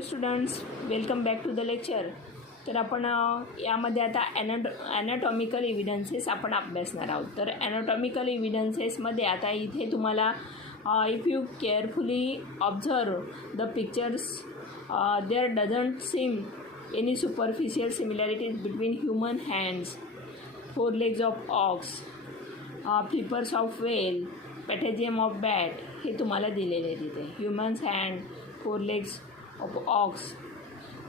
Hello students, welcome back to the lecture. तर आपण यामध्ये आता ॲनाटॉमिकल एव्हिडन्सेस आपण अभ्यासणार आहोत. तर ॲनाटॉमिकल एव्हिडन्सेसमध्ये आता इथे तुम्हाला if you carefully observe the pictures there doesn't seem any superficial similarities between human hands, 4 legs of ox, flippers of whale, patagium of bat हे तुम्हाला दिलेले आहे तिथे. Humans hand, 4 legs of ox,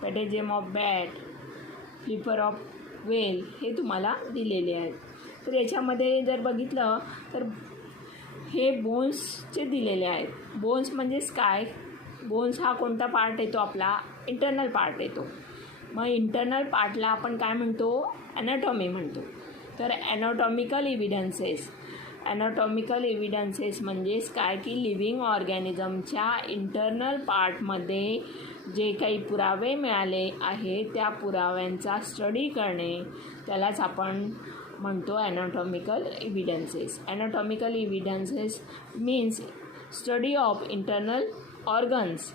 patagium of bat, flipper of whale हे तुम्हाला दिलेले आहेत. तर याच्यामध्ये जर बघितलं तर हे बोन्सचे दिलेले आहेत. बोन्स म्हणजेच काय? बोन्स हा कोणता पार्ट येतो? आपला इंटरनल पार्ट येतो. मग इंटरनल पार्टला आपण काय म्हणतो? ॲनाटॉमी म्हणतो. तर ॲनाटॉमिकल एव्हिडन्सेस म्हणजेच काय की लिव्हिंग ऑर्गॅनिझमच्या इंटरनल पार्टमध्ये जे काही पुरावे मिळाले आहे त्या पुराव्यांचा स्टडी करणे, त्यालाच आपण म्हणतो anatomical evidences. Anatomical evidences means study of internal organs.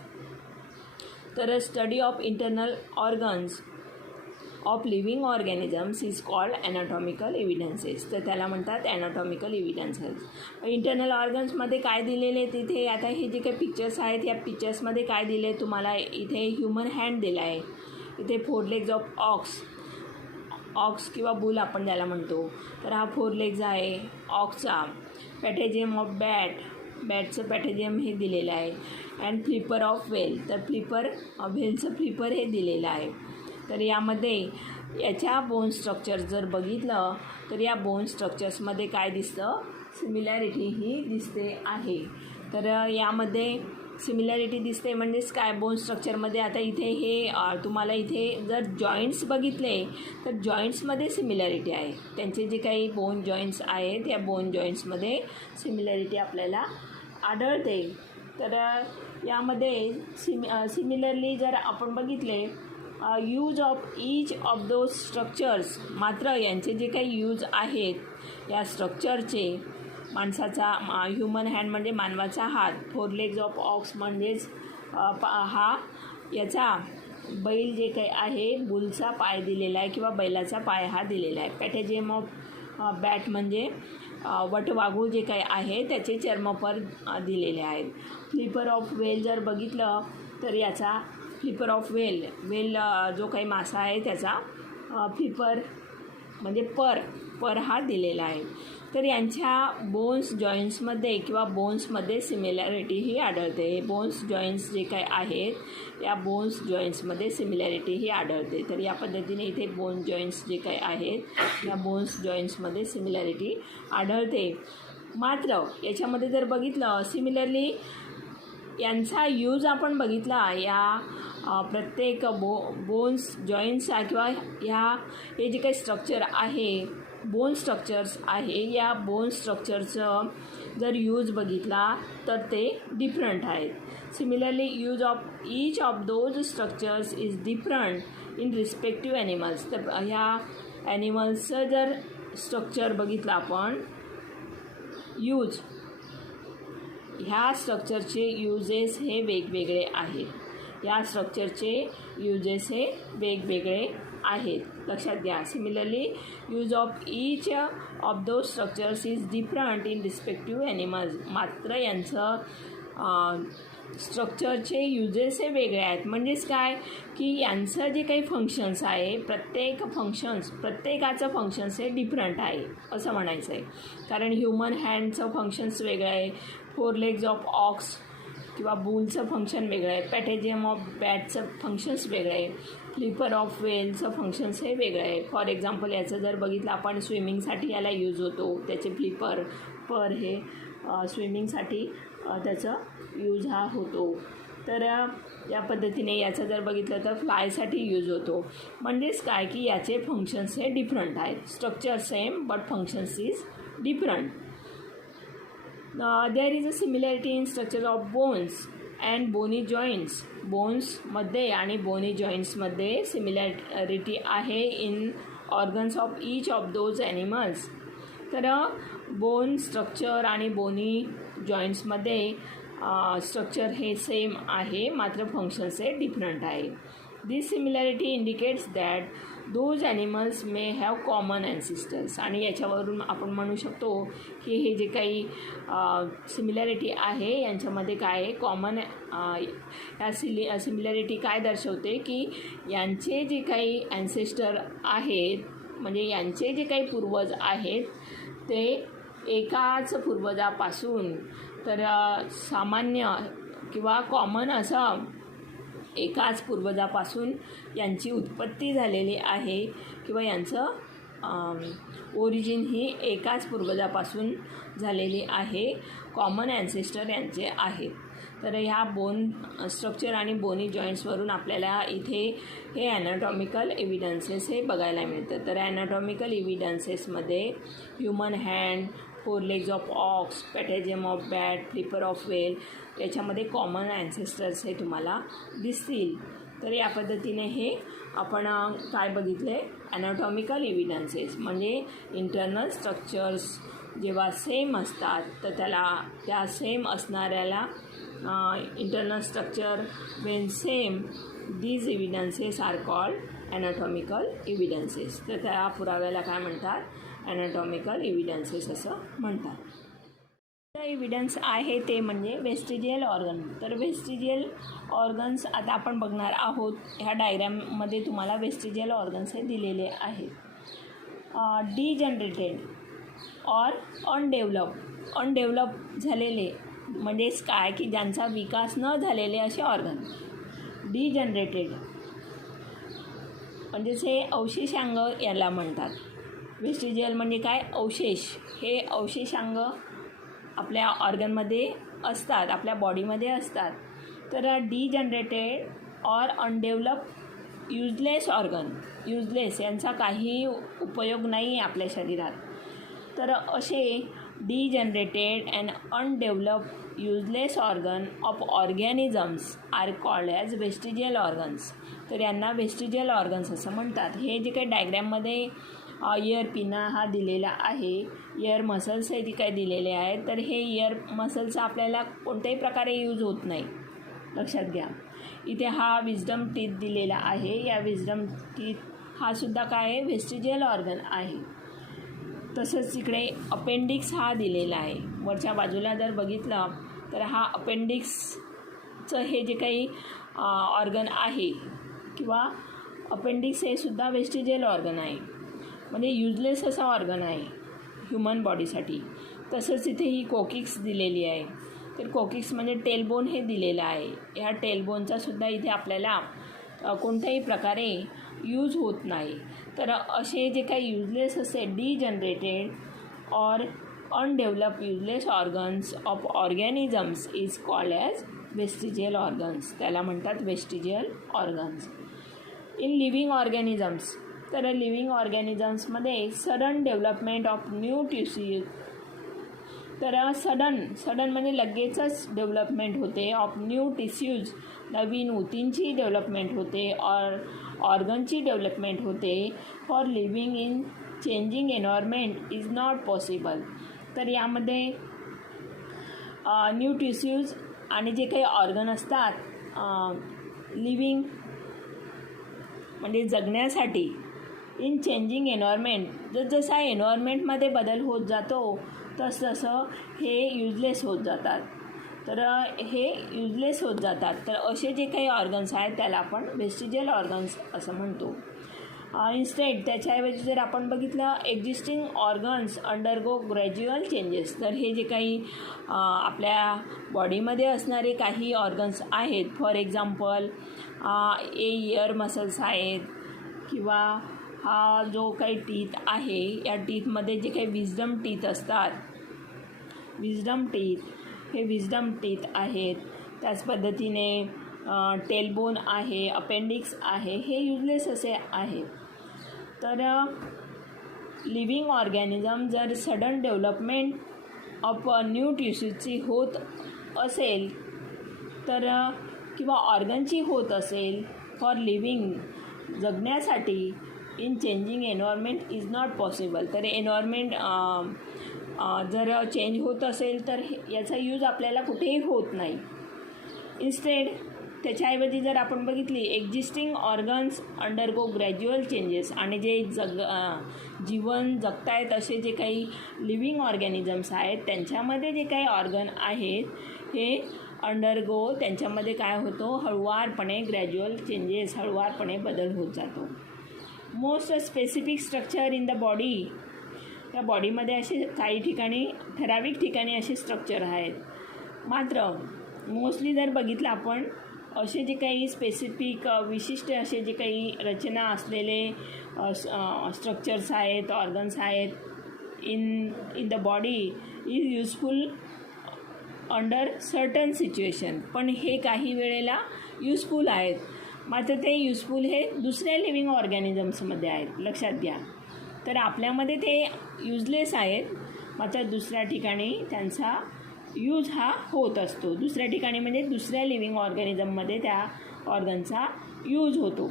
तर study of internal organs of living organisms is called anatomical evidences. तर त्याला म्हणतात ॲनाटॉमिकल एव्हिडन्सेस. इंटरनल ऑर्गन्समध्ये काय दिलेले आहे तिथे? आता हे जे काही पिक्चर्स आहेत या पिक्चर्समध्ये काय दिले तुम्हाला? इथे ह्युमन हँड दिला आहे, इथे 4 legs ऑफ ऑक्स किंवा बुल आपण त्याला म्हणतो. तर हा 4 legs आहे ऑक्सचा. पॅथेजियम ऑफ बॅटचं पॅथेजियम हे दिलेलं आहे. अँड फ्लिपर ऑफ वेल, तर व्हेलचं फ्लिपर हे दिलेलं आहे. तर यामध्ये याच्या बोन स्ट्रक्चर जर बघितलं तर या बोन स्ट्रक्चर्समध्ये काय दिसतं? सिमिलॅरिटी ही दिसते आहे. तर यामध्ये सिमिलॅरिटी दिसते म्हणजेच काय? बोन स्ट्रक्चरमध्ये आता इथे हे तुम्हाला इथे जर जॉईंट्स बघितले तर जॉईंट्समध्ये सिमिलॅरिटी आहे. त्यांचे जे काही बोन जॉईंट्स आहेत या बोन जॉईंट्समध्ये सिमिलॅरिटी आपल्याला आढळते. तर यामध्ये सिमिलरली जर आपण बघितले use of each of those structures, मात्र यांचे जे काही यूज आहेत या स्ट्रक्चरचे, माणसाचा ह्युमन हँड म्हणजे मानवाचा हात, 4 legs ऑफ ऑक्स म्हणजेच हा याचा बैल जे काही आहे बुलचा पाय दिलेला आहे किंवा बैलाचा पाय हा दिलेला आहे. पॅथेजियम ऑफ बॅट म्हणजे वटवाघूळ जे काही आहे त्याचे चर्मपर दिलेले आहेत. फ्लिपर ऑफ वेल जर बघितलं तर याचा फ्लिपर ऑफ वेल जो काही मासा आहे त्याचा फ्लिपर म्हणजे पर हा दिलेला आहे. तर यांच्या बोन्स जॉईंट्समध्ये किंवा बोन्समध्ये सिमिलॅरिटी ही आढळते. बोन्स जॉईंट्स जे काही आहेत या बोन्स जॉईंट्समध्ये सिमिलॅरिटी ही आढळते. तर या पद्धतीने इथे बोन जॉईंट्स जे काही आहेत या बोन्स जॉईंट्समध्ये सिमिलॅरिटी आढळते. मात्र याच्यामध्ये जर बघितलं सिमिलरली यांचा यूज आपण बघितला या प्रत्येक बोन्स जॉईंट्सचा किंवा हे जे काही स्ट्रक्चर आहे बोन स्ट्रक्चर्स आहे या बोन स्ट्रक्चरचं जर यूज बघितला तर ते डिफरंट आहेत. Similarly use of each of those structures is different in respective animals. तर ह्या ॲनिमल्सचं जर स्ट्रक्चर बघितलं आपण यूज, ह्या स्ट्रक्चरचे युजेस हे वेगवेगळे आहेत. या स्ट्रक्चरचे युजेस हे वेगवेगळे आहेत, लक्षात घ्या. Similarly use of each of those structures is different in respective animals. मात्र यांचं स्ट्रक्चरचे युजेस हे वेगळे आहेत. म्हणजेच काय की यांचं जे काही फंक्शन्स आहे प्रत्येकाचं फंक्शन्स हे डिफरंट आहे असं म्हणायचं आहे. कारण ह्युमन हँडचं फंक्शन्स वेगळं आहे, 4 legs ऑफ ऑक्स किंवा बुलचं फंक्शन वेगळं आहे, पॅथेजियम ऑफ बॅटचं फंक्शन्स वेगळं आहे, फ्लिपर ऑफ वेलचं फंक्शन्स हे वेगळं आहे. फॉर एक्झाम्पल याचं जर बघितलं आपण स्विमिंगसाठी याला यूज होतो, त्याचे पर हे स्विमिंगसाठी त्याचा यूज हा होतो. तर या पद्धतीने याचं जर बघितलं तर फ्लायसाठी यूज होतो. म्हणजेच काय की याचे फंक्शन्स हे डिफरंट आहेत. Structure same but functions is different. There is a similarity in structure of bones and bony joints. बोन्समध्ये आणि बोनी जॉईंट्समध्ये सिमिलॅरिटी आहे in organs of each of those animals. तर बोन स्ट्रक्चर आणि बोनी जॉईंट्समध्ये structure हे same आहे, मात्र फंक्शन्स हे डिफरंट आहे. This similarity indicates that those animals may have common ancestors. आणि याच्यावरून आपण म्हणू शकतो की हे जे काही सिमिलॅरिटी आहे यांच्यामध्ये काय आहे कॉमन. या सिमिलॅरिटी काय दर्शवते की यांचे जे काही ॲन्सेस्टर आहेत, म्हणजे यांचे जे काही पूर्वज आहेत ते एकाच पूर्वजापासून, तर सामान्य किंवा कॉमन असं एकाच पूर्वजापासून यांची उत्पत्ती झालेली आहे किंवा यांचं ओरिजिन ही एकाच पूर्वजापासून झालेली आहे. कॉमन ॲन्सेस्टर यांचे आहेत. तर ह्या बोन स्ट्रक्चर आणि बोनी जॉईंट्सवरून आपल्याला इथे हे ॲनाटॉमिकल एव्हिडन्सेस हे बघायला मिळतं. तर ॲनाटॉमिकल एव्हिडन्सेसमध्ये human hand, 4 legs of ox, patagium of bat, flipper of whale, याच्यामध्ये कॉमन ॲन्सेस्टर्स हे तुम्हाला दिसतील. तर या पद्धतीने हे आपण काय बघितले, ॲनाटॉमिकल एव्हिडन्सेस म्हणजे इंटरनल स्ट्रक्चर्स जेव्हा सेम असतात तर त्या सेम असणाऱ्याला internal structure when same, these evidences are called anatomical evidences. तर त्या पुराव्याला काय म्हणतात, ॲनाटॉमिकल एव्हिडन्सेस असं म्हणतात. एव्हिडन्स आहे ते म्हणजे वेस्टिजियल ऑर्गन. तर वेस्टिजियल ऑर्गन्स आता आपण बघणार आहोत. ह्या डायग्रॅममध्ये तुम्हाला वेस्टिजियल ऑर्गन्स हे दिलेले आहेत. डिजनरेटेड ऑर अनडेव्हलप झालेले म्हणजेच काय की ज्यांचा विकास न झालेले असे ऑर्गन. डिजनरेटेड म्हणजेच हे अवशेषांग याला म्हणतात. वेस्टिजियल म्हणजे काय, अवशेष. हे अवशेषांग आपल्या ऑर्गनमध्ये असतात, आपल्या बॉडीमध्ये असतात. तर degenerated or undeveloped useless organ, useless यांचा काही उपयोग नाही आहे आपल्या शरीरात. तर असे degenerated and undeveloped useless organ of organisms are called as vestigial organs. तर यांना वेस्टिजियल ऑर्गन्स असं म्हणतात. हे जे काही डायग्रॅममध्ये इयर पिना हा दिलेला आहे, इयर मसल्स हे जे काही दिलेले आहेत, तर हे इयर मसल्स आपल्याला कोणत्याही प्रकारे यूज होत नाही, लक्षात घ्या. इथे हा विजडम टीथ दिलेला आहे. या विजडम टीथ हा सुद्धा काय आहे, वेस्टिजियल ऑर्गन आहे. तसंच इकडे अपेंडिक्स हा दिलेला आहे. वरच्या बाजूला जर बघितलं तर हा अपेंडिक्सचं हे जे काही ऑर्गन आहे किंवा अपेंडिक्स हे सुद्धा वेस्टिजियल ऑर्गन आहे, म्हणजे युजलेस असा ऑर्गन आहे ह्युमन बॉडीसाठी. तसंच इथे ही कोकिक्स दिलेली आहे. तर कोकिक्स म्हणजे टेलबोन हे दिलेलं आहे. ह्या टेलबोनचा सुद्धा इथे आपल्याला कोणत्याही प्रकारे यूज होत नाही. तर असे जे काही युजलेस असे degenerated or undeveloped useless organs of organisms is called as vestigial organs. त्याला म्हणतात vestigial organs. In living organisms, तर लिव्हिंग ऑर्गॅनिझम्समध्ये sudden development of new tissues. तर सडन म्हणजे लगेचच डेव्हलपमेंट होते ऑफ न्यू टिश्यूज, नवीन ऊतींची डेव्हलपमेंट होते, ऑर्गनची डेव्हलपमेंट होते. For living in changing environment is not possible. तर यामध्ये न्यू टिश्यूज आणि जे काही ऑर्गन असतात लिव्हिंग म्हणजे जगण्यासाठी, इन चेंजिंग एन्व्हायरमेंट, जसजसा एन्व्हायरमेंटमध्ये बदल होत जातो तसतसं हे युजलेस होत जातात. तर हे युजलेस होत जातात. तर असे जे काही ऑर्गन्स आहेत त्याला आपण वेस्टिजियल ऑर्गन्स असं म्हणतो. इन्स्टेड त्याच्याऐवजी जर आपण बघितलं existing organs undergo gradual changes. तर हे जे काही आपल्या बॉडीमध्ये असणारे काही ऑर्गन्स आहेत, फॉर एक्झाम्पल इयर मसल्स आहेत किंवा हा जो काही टीथ आहे, या टीथमध्ये जे काही विजडम टीथ असतात, विजडम टीथ हे विजडम टीथ आहेत. त्याच पद्धतीने टेलबोन आहे, अपेंडिक्स आहे, हे युजलेस असे आहेत. तर लिव्हिंग ऑर्गॅनिझम जर सडन डेव्हलपमेंट ऑफ न्यू टिश्यूजची होत असेल तर किंवा ऑर्गनची होत असेल फॉर लिव्हिंग जगण्यासाठी in changing environment is not possible. तर एन्व्हायरमेंट जर चेंज होत असेल तर याचा यूज आपल्याला कुठेही होत नाही. इन्स्टेड त्याच्याऐवजी जर आपण बघितली existing organs undergo gradual changes, आणि जे जीवन जगतायत असे जे काही लिव्हिंग ऑर्गॅनिझम्स आहेत त्यांच्यामध्ये जे काही ऑर्गन आहेत हे अंडरगो, त्यांच्यामध्ये काय होतो, हळुवारपणे ग्रॅज्युअल चेंजेस, हळुवारपणे बदल होत जातो. Most specific structure in the body, त्या बॉडीमध्ये असे काही ठिकाणी ठराविक ठिकाणी असे स्ट्रक्चर आहेत. मात्र मोस्टली जर बघितलं आपण असे जे काही स्पेसिफिक विशिष्ट असे जे काही रचना असलेले स्ट्रक्चर्स आहेत, ऑर्गन्स आहेत in the body is useful under certain situation. पण हे काही वेळेला युजफुल आहेत, मात्र ते युजफुल हे दुसऱ्या लिव्हिंग ऑर्गॅनिझम्समध्ये आहेत, लक्षात घ्या. तर आपल्यामध्ये ते युजलेस आहेत, मात्र दुसऱ्या ठिकाणी त्यांचा यूज हा होत असतो. दुसऱ्या ठिकाणी म्हणजे दुसऱ्या लिव्हिंग ऑर्गॅनिझममध्ये त्या ऑर्गनचा यूज होतो,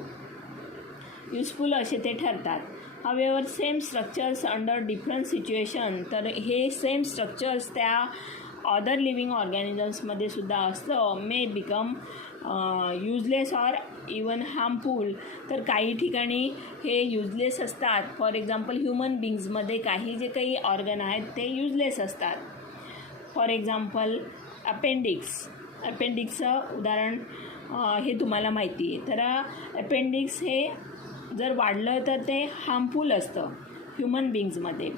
युजफुल असे ते ठरतात. However same structures under different situation, तर हे सेम स्ट्रक्चर्स त्या अदर लिव्हिंग ऑर्गॅनिझम्समध्ये सुद्धा असतं, may become useless or even harmful. तर काही ठिकाणी हे युजलेस असतात. फॉर एक्झाम्पल ह्युमन बिंग्समध्ये काही जे काही ऑर्गन आहेत ते युजलेस असतात. फॉर एक्झाम्पल अपेंडिक्सचं उदाहरण हे तुम्हाला माहिती आहे. तर अपेंडिक्स हे जर वाढलं तर ते हार्मफुल असतं ह्युमन बिंग्समध्ये.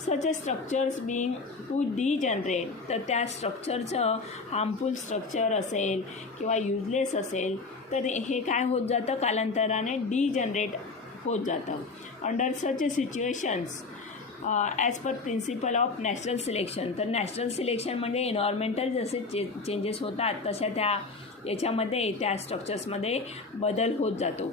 Such structures being to degenerate, तर त्या स्ट्रक्चरचं हार्मफुल स्ट्रक्चर असेल किंवा युजलेस असेल तर हे काय होत जातं, कालांतराने डिजनरेट होत जातं. Under such situations as per principle of natural selection, तर नॅचरल सिलेक्शन म्हणजे एन्व्हायरमेंटल जसे चेंजेस होतात तशा त्या याच्यामध्ये त्या स्ट्रक्चर्समध्ये बदल होत जातो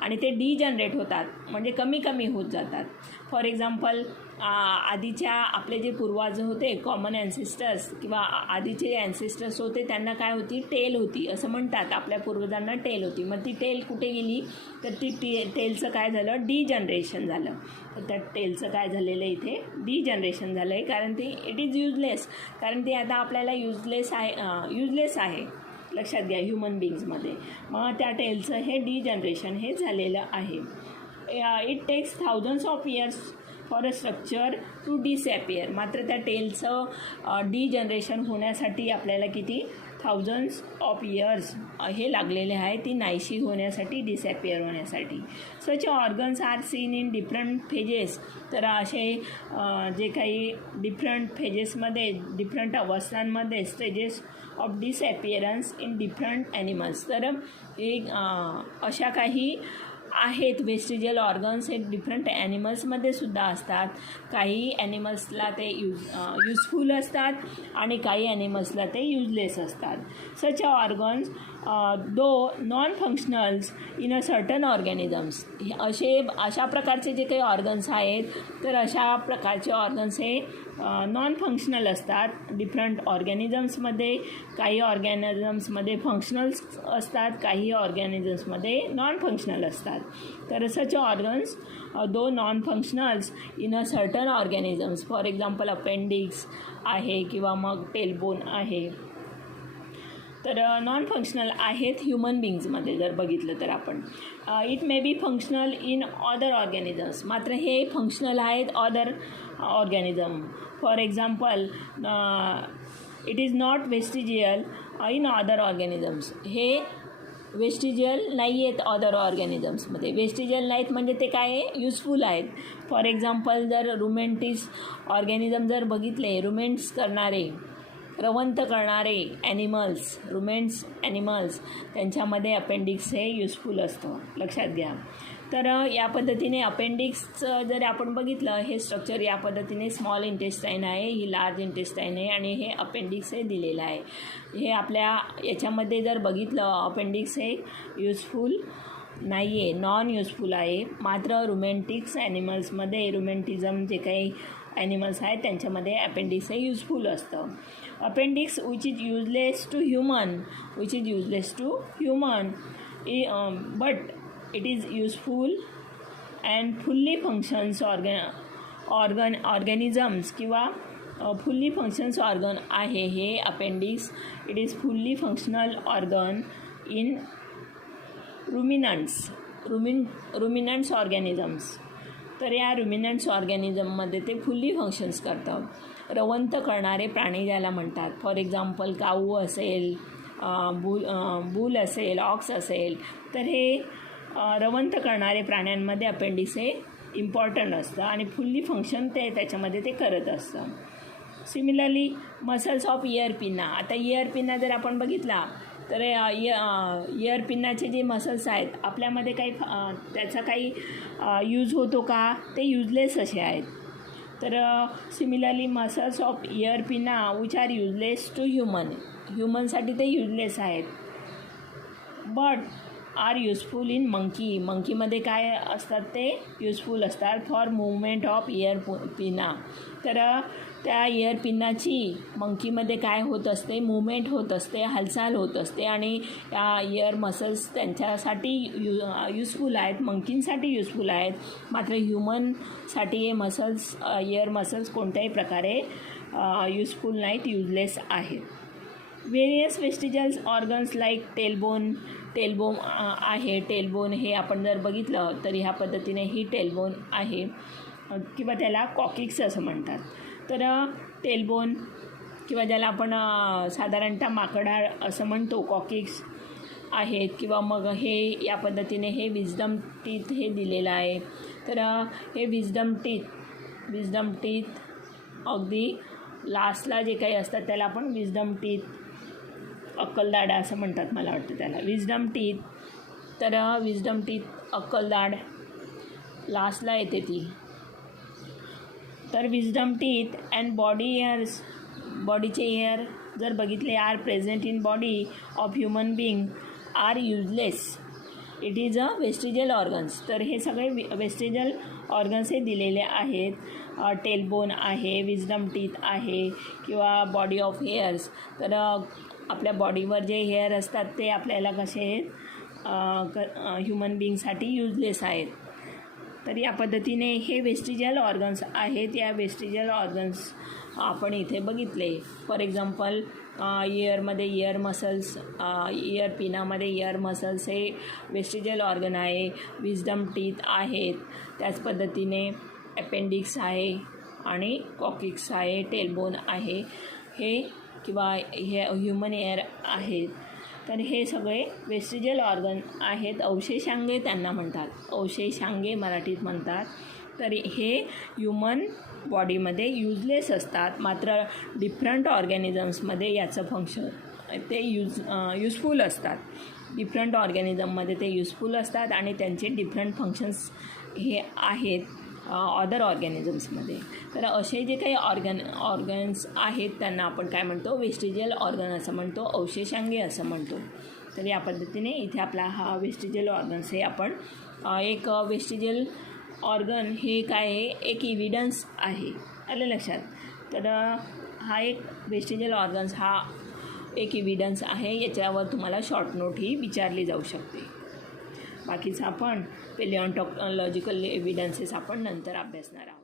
आणि ते डिजनरेट होतात, म्हणजे कमी कमी होत जातात. फॉर एक्झाम्पल आधीच्या आपले जे पूर्वज होते, कॉमन ॲन्सेस्टर्स किंवा आधीचे ॲन्सेस्टर्स होते, त्यांना काय होती, टेल होती असं म्हणतात. आपल्या पूर्वजांना टेल होती. मग ती टेल कुठे गेली, तर ती टेलचं काय झालं, डिजनरेशन झालं. तर त्या टेलचं काय झालेलं इथे, डिजनरेशन झालं आहे, कारण ती इट इज युजलेस, कारण ती आता आपल्याला युजलेस आहे, लक्षात घ्या, ह्युमन बिंग्समध्ये. मग त्या टेलचं हे डिजनरेशन हे झालेलं आहे. It takes thousands of years for a structure to disappear, मात्र त्या टेलचं डिजनरेशन होण्यासाठी आपल्याला किती, थाउजंड्स ऑफ इयर्स हे लागलेले आहे ती नाहीशी होण्यासाठी, डिसॲपियर होण्यासाठी. Such organs are seen in different phases, तर असे जे काही डिफरंट फेजेसमध्ये, डिफरंट अवस्थांमध्ये, stages of disappearance in different animals, तर एक अशा काही आहेत वेस्टिजियल ऑर्गन्स हे डिफरंट ॲनिमल्समध्ये सुद्धा असतात. काही ॲनिमल्सला ते युजफुल असतात आणि काही ॲनिमल्सला ते युजलेस असतात. Such organs though non functionals in a certain organisms, अशा प्रकारचे जे काही ऑर्गन्स आहेत तर अशा प्रकारचे ऑर्गन्स हे नॉन फंक्शनल असतात डिफरंट ऑर्गॅनिझम्समध्ये. काही ऑर्गॅनिझम्समध्ये फंक्शनल्स असतात, काही ऑर्गॅनिझम्समध्ये नॉन फंक्शनल असतात. तर such organs though non functionals in a certain organisms, for example appendix आहे किंवा मग टेलबोन आहे, तर नॉन फंक्शनल आहेत ह्युमन बिंग्समध्ये जर बघितलं तर आपण. It may be functional in other organisms, मात्र हे फंक्शनल आहेत other organism. For example it is not vestigial in other organisms, हे वेस्टिजियल नाही आहेत अदर ऑर्गॅनिझम्समध्ये. वेस्टिजियल नाहीत म्हणजे ते काय आहे, युजफुल आहेत. फॉर एक्झाम्पल जर रुमेंटिस ऑर्गॅनिझम जर बघितले, रुमेंट्स करणारे, रवंथ करणारे ॲनिमल्स, रुमेंट्स ॲनिमल्स, त्यांच्यामध्ये अपेंडिक्स हे युजफुल असतं, लक्षात घ्या. तर या पद्धतीने अपेंडिक्सचं जर आपण बघितलं, हे स्ट्रक्चर या पद्धतीने स्मॉल इंटेस्टाईन आहे, ही लार्ज इंटेस्टाईन आहे आणि हे अपेंडिक्स हे दिलेलं आहे. हे आपल्या याच्यामध्ये जर बघितलं, अपेंडिक्स हे युजफुल नाही आहे, नॉन युजफुल आहे. मात्र रुमेंटिक्स ॲनिमल्समध्ये, रुमेंटिझम जे काही ॲनिमल्स आहेत त्यांच्यामध्ये अपेंडिक्स हे युजफुल असतं. Appendix which is useless to human but it is useful and fully functions organisms किंवा फुल्ली फंक्शन्स ऑर्गन आहे हे appendix. It is fully functional organ in ruminants organisms. तर या रुमिनंट्स ऑर्गॅनिझममध्ये ते फुल्ली फंक्शन्स करतं. रवंथ करणारे प्राणी ज्याला म्हणतात, फॉर एक्झाम्पल काऊ असेल, बुल असेल, ऑक्स असेल, तर हे रवंथ करणारे प्राण्यांमध्ये अपेंडिक्स हे इम्पॉर्टंट असतं आणि फुल्ली फंक्शन त्याच्यामध्ये ते करत असतं. सिमिलरली मसल्स ऑफ इयर पिना. आता इयर पिना जर आपण बघितला तर इयर पिनाचे जे मसल्स आहेत आपल्यामध्ये काही त्याचा काही यूज होतो का, ते युजलेस असे आहेत. तर सिमिलरली मसल्स ऑफ इयर पिना विच आर युजलेस टू ह्युमनसाठी ते युजलेस आहेत, बट आर युजफुल इन मंकीमध्ये काय असतात ते युजफुल असतात फॉर मूवमेंट ऑफ इयर पिना. तर त्या इयर पिनाची मंकीमध्ये काय होत असते, मूवमेंट होत असते, हालचाल होत असते आणि या इयर मसल्स त्यांच्यासाठी युजफुल आहेत, मंकींसाठी युजफुल आहेत. मात्र ह्युमनसाठी हे मसल्स, इयर मसल्स कोणत्याही प्रकारे युजफुल नाहीत, युजलेस आहेत. व्हेरियस वेस्टिजल्स ऑर्गन्स लाईक टेलबोन आहे. टेलबोन हे आपण जर बघितलं तर ह्या पद्धतीने ही टेलबोन आहे किंवा त्याला कॉकिक्स असं म्हणतात. तर टेलबोन किंवा ज्याला आपण साधारणतः माकडाळ असं म्हणतो, कॉकिक्स आहेत. किंवा मग हे या पद्धतीने हे विजडम टीथ हे दिलेलं आहे. तर हे विजडम टीथ अगदी लास्टला जे काही असतात त्याला आपण विजडम टीथ, अक्कलदाड असं म्हणतात मला वाटतं त्याला, विजडम टीथ. तर विजडम टीथ, अक्कलदाड लास्टला येते ती. तर विजडम टीथ अँड बॉडीचे एअर जर बघितले are present in body of human being are useless. It is a vestigial organs. तर हे सगळे वेस्टिजल ऑर्गन्स हे दिलेले आहेत. टेलबोन आहे, विजडम टीथ आहे किंवा बॉडी ऑफ हेअर्स. तर आपल्या बॉडीवर जे हेअर असतात ते आपल्याला कसे ह्युमन बीइंगसाठी युजलेस आहेत. तर या पद्धतीने हे वेस्टिजल ऑर्गन्स आहेत. या वेस्टिजल ऑर्गन्स आपण इथे बघितले. फॉर एक्झाम्पल इयरमध्ये इयर मसल्स, इयर पिनामध्ये इयर मसल्स हे वेस्टिजल ऑर्गन आहे. विजडम टीथ आहेत. त्याच पद्धतीने अपेंडिक्स आहे आणि कॉकिक्स आहे, टेलबोन आहे हे किंवा हे ह्युमन एअर आहेत. तर हे सगळे वेस्टिजल ऑर्गन आहेत. अवशेषांगे त्यांना म्हणतात, अवशेषांगे मराठीत म्हणतात. तर हे ह्युमन बॉडीमध्ये युजलेस असतात. मात्र डिफरंट ऑर्गॅनिझम्समध्ये याचं फंक्शन ते युजफुल असतात. डिफरंट ऑर्गॅनिझममध्ये ते युजफुल असतात आणि त्यांचे डिफरंट फंक्शन्स हे आहेत अदर ऑर्गॅनिझम्समध्ये. तर असे जे काही ऑर्गन्स आहेत त्यांना आपण काय म्हणतो, वेस्टिजल ऑर्गन असं म्हणतो, अवशेषांगे असं म्हणतो. तर या पद्धतीने इथे आपला हा वेस्टिजल ऑर्गन्स हे आपण एक वेस्टिजल ऑर्गन हे काय आहे, एक इव्हिडन्स आहे, आलं लक्षात. तर हा एक वेस्टिजल ऑर्गन्स हा एक इव्हिडन्स आहे. याच्यावर तुम्हाला शॉर्ट नोट ही विचारली जाऊ शकते. बाकीचं आपण पेलिओन्टॉलॉजिकल एव्हिडन्सेस आपण नंतर अभ्यासणार आहोत.